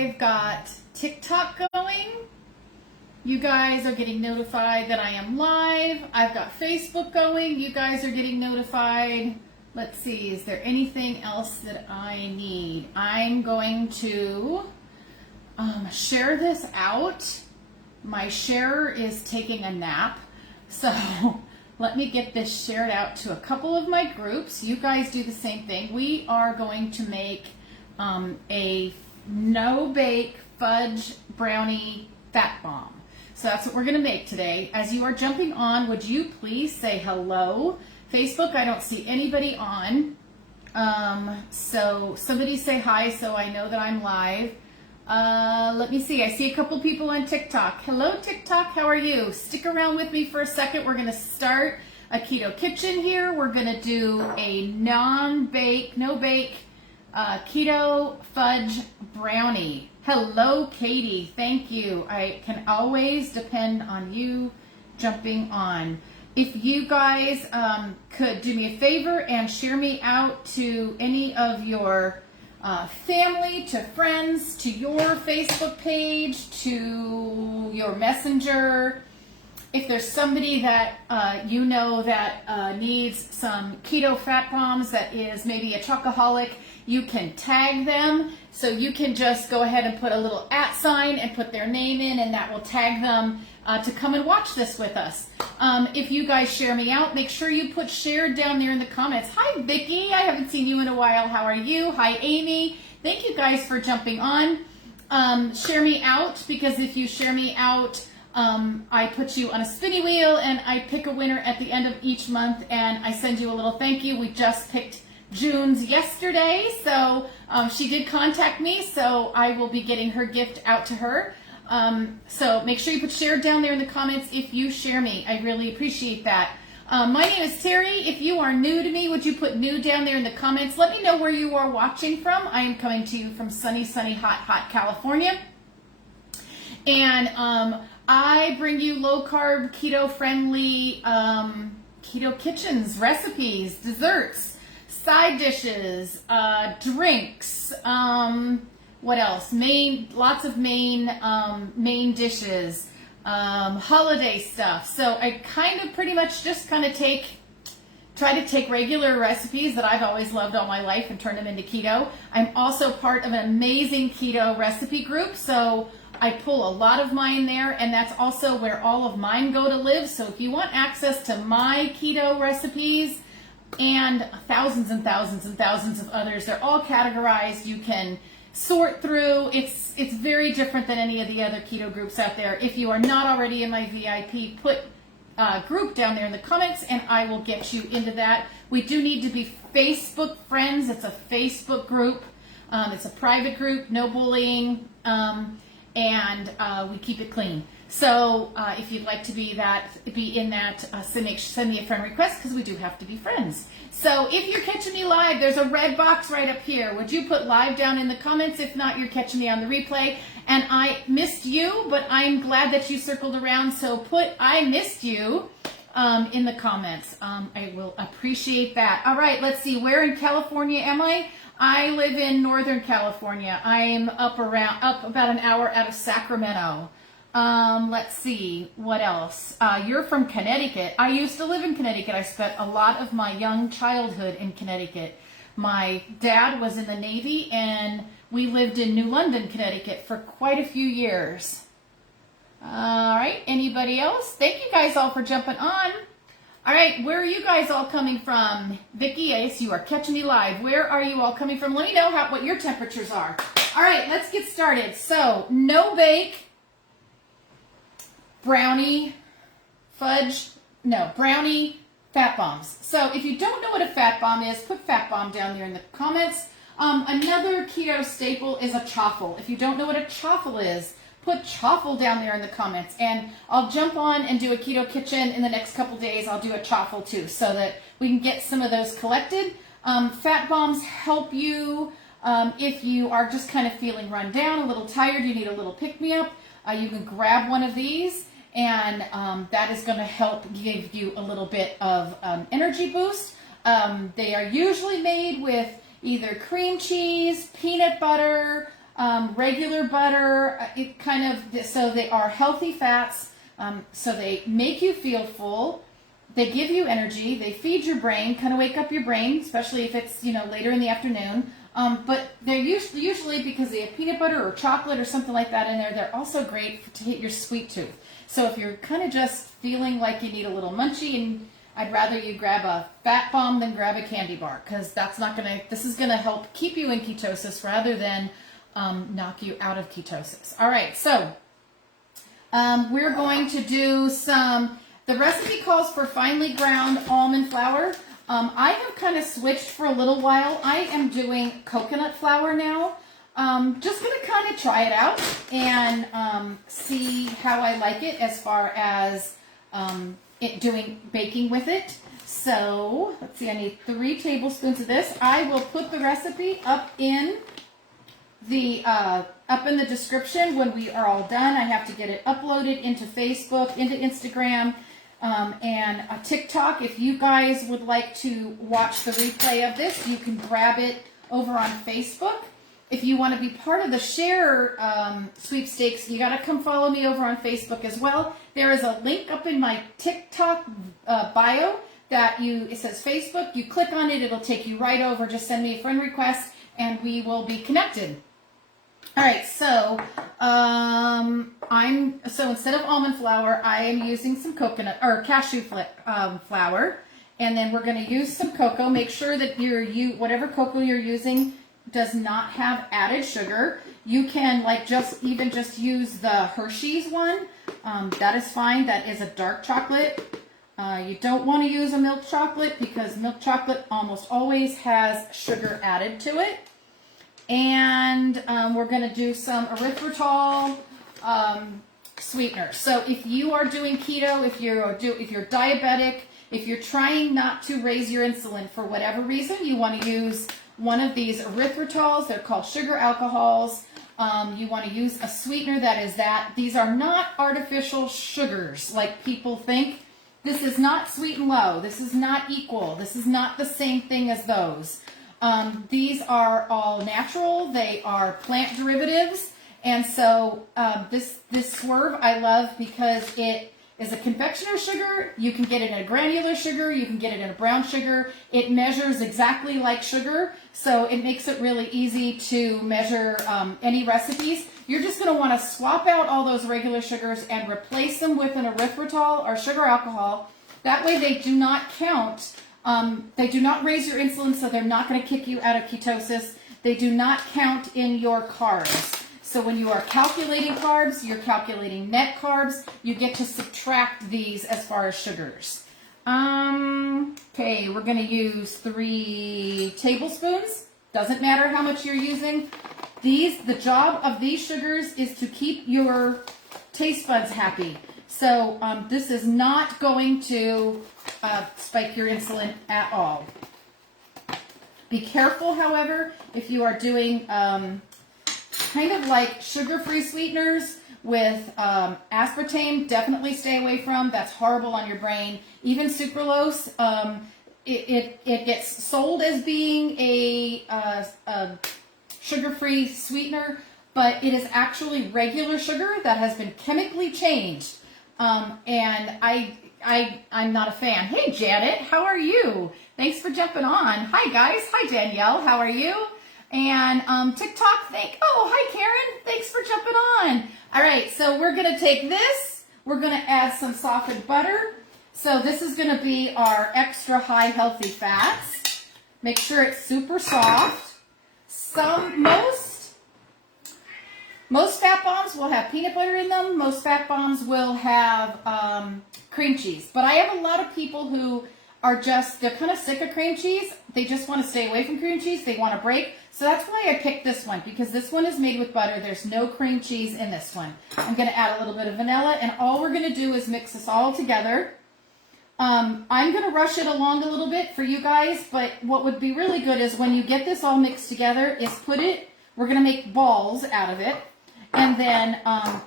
I've got TikTok going. You guys are getting notified that I am live. I've got Facebook going. You guys are getting notified. Let's see, is there anything else that I need? I'm going to share this out. My sharer is taking a nap, so let me get this shared out to a couple of my groups. You guys do the same thing. We are going to make a no-bake fudge brownie fat bomb. So that's what we're going to make today. As you are jumping on, would you please say hello? Facebook, I don't see anybody on. So somebody say hi so I know that I'm live. Let me see. I see a couple people on TikTok. Hello, TikTok. How are you? Stick around with me for a second. We're going to start a keto kitchen here. We're going to do a no-bake keto fudge brownie. Hello, Katie. Thank you. I can always depend on you jumping on. If you guys could do me a favor and share me out to any of your family, to friends, to your Facebook page, to your messenger. If there's somebody that you know that needs some keto fat bombs, that is maybe a chocoholic, you can tag them. So you can just go ahead and put a little @ sign and put their name in, and that will tag them to come and watch this with us. If you guys share me out, make sure you put shared down there in the comments. Hi, Vicki. I haven't seen you in a while. How are you? Hi, Amy. Thank you guys for jumping on. Share me out, because if you share me out, I put you on a spinny wheel and I pick a winner at the end of each month and I send you a little thank you. We just picked June's yesterday, so she did contact me, so I will be getting her gift out to her. So make sure you put share down there in the comments if you share me. I really appreciate that. My name is Terry. If you are new to me, would you put new down there in the comments? Let me know where you are watching from. I am coming to you from sunny, hot California. And I bring you low-carb, keto-friendly keto kitchens, recipes, desserts, side dishes, drinks, what else? Lots of main dishes, holiday stuff. So I kind of pretty much just kind of try to take regular recipes that I've always loved all my life and turn them into keto. I'm also part of an amazing keto recipe group, so I pull a lot of mine there, and that's also where all of mine go to live. So if you want access to my keto recipes and thousands and thousands and thousands of others, they're all categorized. You can sort through. It's very different than any of the other keto groups out there. If you are not already in my VIP, put group down there in the comments and I will get you into that. We do need to be Facebook friends. It's a Facebook group. It's a private group, no bullying, and we keep it clean. So if you'd like to be in that, send me a friend request, because we do have to be friends. So if you're catching me live, there's a red box right up here. Would you put live down in the comments? If not, you're catching me on the replay. And I missed you, but I'm glad that you circled around. So put I missed you in the comments. I will appreciate that. All right, let's see. Where in California am I? I live in Northern California. I'm up about an hour out of Sacramento. Let's see, what else? You're from Connecticut. I used to live in Connecticut. I spent a lot of my young childhood in Connecticut. My dad was in the Navy, and we lived in New London, Connecticut for quite a few years. All right, anybody else? Thank you guys all for jumping on. All right, where are you guys all coming from? Vicki, Ace, you are catching me live. Where are you all coming from? Let me know what your temperatures are. All right, let's get started. So, no-bake brownie fat bombs. So if you don't know what a fat bomb is, put fat bomb down there in the comments. Another keto staple is a chaffle. If you don't know what a chaffle is, put chaffle down there in the comments. And I'll jump on and do a keto kitchen in the next couple days. I'll do a chaffle too, so that we can get some of those collected. Fat bombs help you if you are just kind of feeling run down, a little tired, you need a little pick-me-up. You can grab one of these, and that is going to help give you a little bit of energy boost. They are usually made with either cream cheese, peanut butter, regular butter, so they are healthy fats, so they make you feel full, they give you energy, they feed your brain, kind of wake up your brain, especially if it's, later in the afternoon, but they're usually because they have peanut butter or chocolate or something like that in there, they're also great to hit your sweet tooth. So if you're kind of just feeling like you need a little munchie, and I'd rather you grab a fat bomb than grab a candy bar, because this is going to help keep you in ketosis rather than knock you out of ketosis. All right, so we're going to do the recipe calls for finely ground almond flour. I have kind of switched for a little while. I am doing coconut flour now. Just going to kind of try it out and see how I like it as far as baking with it. So let's see, I need 3 tablespoons of this. I will put the recipe up in the description when we are all done. I have to get it uploaded into Facebook, into Instagram, and TikTok. If you guys would like to watch the replay of this, you can grab it over on Facebook. If you want to be part of the share sweepstakes, you got to come follow me over on Facebook as well. There is a link up in my TikTok bio it says Facebook. You click on it, it'll take you right over. Just send me a friend request, and we will be connected. All right, so instead of almond flour, I am using some coconut or cashew flour, and then we're going to use some cocoa. Make sure that whatever cocoa you're using does not have added sugar. You can just use the Hershey's one. That is fine. That is a dark chocolate. You don't want to use a milk chocolate because milk chocolate almost always has sugar added to it. And we're going to do some erythritol sweetener. So if you are doing keto, if you're diabetic, if you're trying not to raise your insulin for whatever reason, you want to use one of these erythritols. They're called sugar alcohols. You want to use a sweetener that is that. These are not artificial sugars like people think. This is not sweet and low. This is not equal. This is not the same thing as those. These are all natural. They are plant derivatives. And so this Swerve I love because it is a confectioner's sugar. You can get it in a granular sugar. You can get it in a brown sugar. It measures exactly like sugar, so it makes it really easy to measure any recipes. You're just going to want to swap out all those regular sugars and replace them with an erythritol or sugar alcohol. That way they do not count. They do not raise your insulin, so they're not going to kick you out of ketosis. They do not count in your carbs. So when you are calculating carbs, you're calculating net carbs. You get to subtract these as far as sugars. Okay, we're going to use 3 tablespoons. Doesn't matter how much you're using. The job of these sugars is to keep your taste buds happy. So this is not going to spike your insulin at all. Be careful, however, if you are doing kind of like sugar-free sweeteners with aspartame, definitely stay away from. That's horrible on your brain. Even sucralose, it gets sold as being a sugar-free sweetener, but it is actually regular sugar that has been chemically changed. And I'm not a fan. Hey, Janet, how are you? Thanks for jumping on. Hi, guys. Hi, Danielle. How are you? And TikTok, hi, Karen. Thanks for jumping on. All right, so we're going to take this. We're going to add some softened butter. So this is going to be our extra high healthy fats. Make sure it's super soft. Most fat bombs will have peanut butter in them. Most fat bombs will have cream cheese. But I have a lot of people who they're kind of sick of cream cheese. They just want to stay away from cream cheese. They want a break. So that's why I picked this one, because this one is made with butter. There's no cream cheese in this one. I'm going to add a little bit of vanilla, and all we're going to do is mix this all together. I'm going to rush it along a little bit for you guys, but what would be really good is when you get this all mixed together is we're going to make balls out of it, and then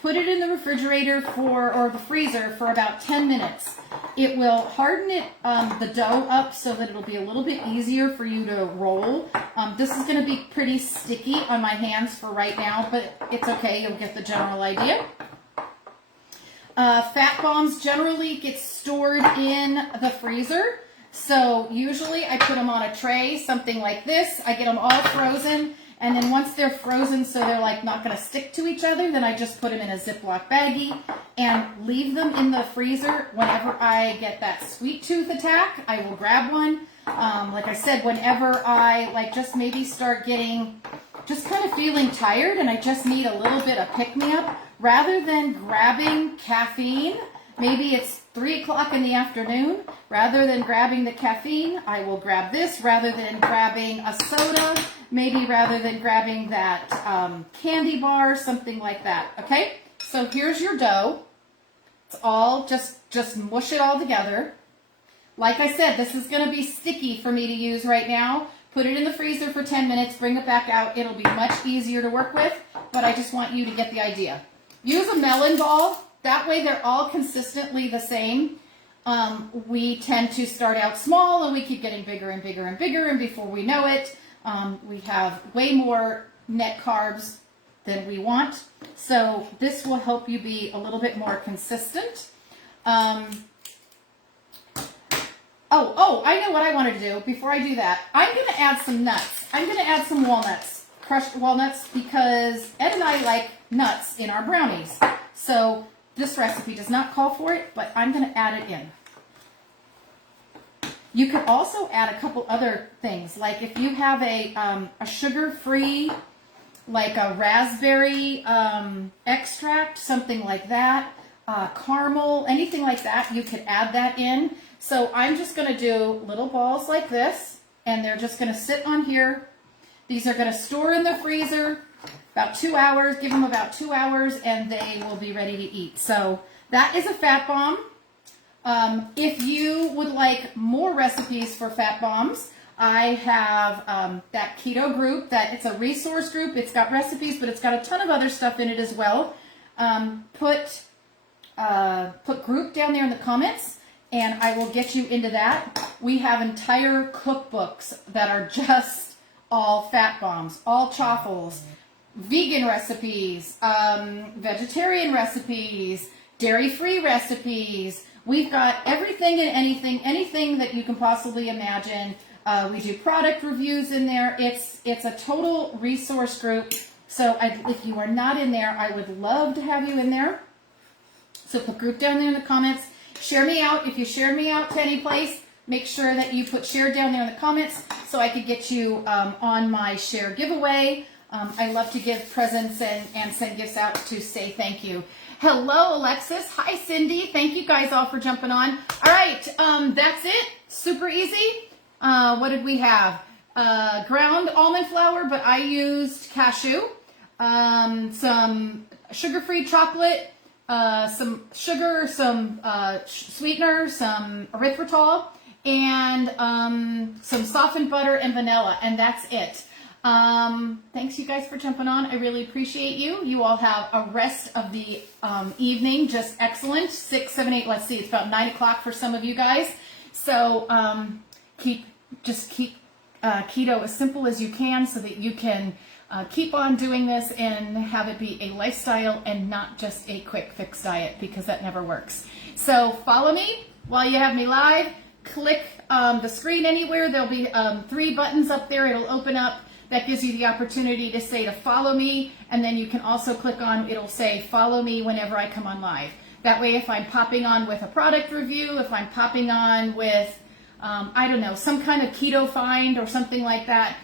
put it in the refrigerator or the freezer for about 10 minutes. It will harden the dough up so that it'll be a little bit easier for you to roll. This is going to be pretty sticky on my hands for right now, but it's okay. You'll get the general idea. Fatbombs generally get stored in the freezer. So usually I put them on a tray, something like this. I get them all frozen, and then once they're frozen so they're like not going to stick to each other, then I just put them in a Ziploc baggie and leave them in the freezer. Whenever I get that sweet tooth attack, I will grab one. Like I said, whenever I like just maybe start getting, just kind of feeling tired and I just need a little bit of pick-me-up, rather than grabbing caffeine, maybe it's 3 o'clock in the afternoon, rather than grabbing the caffeine, I will grab this. Rather than grabbing a soda, maybe rather than grabbing that candy bar, something like that, okay? So here's your dough. It's all, just mush it all together. Like I said, this is going to be sticky for me to use right now. Put it in the freezer for 10 minutes, bring it back out. It'll be much easier to work with, but I just want you to get the idea. Use a melon ball. That way they're all consistently the same. We tend to start out small and we keep getting bigger and bigger and bigger, and before we know it, we have way more net carbs than we want. So this will help you be a little bit more consistent. Oh, I know what I wanted to do before I do that. I'm going to add some nuts. I'm going to add some walnuts, crushed walnuts, because Ed and I like nuts in our brownies. So this recipe does not call for it, but I'm going to add it in. You could also add a couple other things, like if you have a sugar-free, like a raspberry extract, something like that, caramel, anything like that, you could add that in. So I'm just going to do little balls like this, and they're just going to sit on here. These are going to store in the freezer about 2 hours. Give them about 2 hours, and they will be ready to eat. So that is a fat bomb. If you would like more recipes for fat bombs, I have that keto group. That it's a resource group. It's got recipes, but it's got a ton of other stuff in it as well. Put group down there in the comments, and I will get you into that. We have entire cookbooks that are just all fat bombs, all chaffles, vegan recipes, vegetarian recipes, dairy-free recipes. We've got everything and anything that you can possibly imagine. We do product reviews in there. It's a total resource group. So if you are not in there, I would love to have you in there. So put group down there in the comments. Share me out. If you share me out to any place, make sure that you put share down there in the comments so I could get you on my share giveaway. I love to give presents and send gifts out to say thank you. Hello, Alexis. Hi, Cindy. Thank you guys all for jumping on. All right, that's it. Super easy. What did we have? Ground almond flour, but I used cashew. Some sugar-free chocolate, some sugar, some sweetener, some erythritol, and some softened butter and vanilla, and that's it. Thanks you guys for jumping on. I really appreciate you. You all have a rest of the evening, just excellent. 6, 7, 8, let's see, it's about 9 o'clock for some of you guys. So keep keto as simple as you can so that you can keep on doing this and have it be a lifestyle and not just a quick fix diet, because that never works. So follow me while you have me live. Click the screen anywhere. There'll be 3 buttons up there. It'll open up. That gives you the opportunity to say to follow me, and then you can also click on, it'll say follow me whenever I come on live. That way if I'm popping on with a product review, if I'm popping on with, I don't know, some kind of keto find or something like that,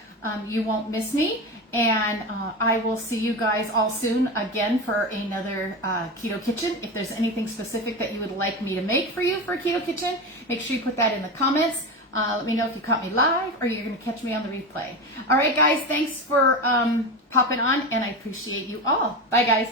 you won't miss me. And I will see you guys all soon again for another Keto Kitchen. If there's anything specific that you would like me to make for you for a Keto Kitchen, make sure you put that in the comments. Let me know if you caught me live or you're going to catch me on the replay. All right, guys, thanks for popping on, and I appreciate you all. Bye, guys.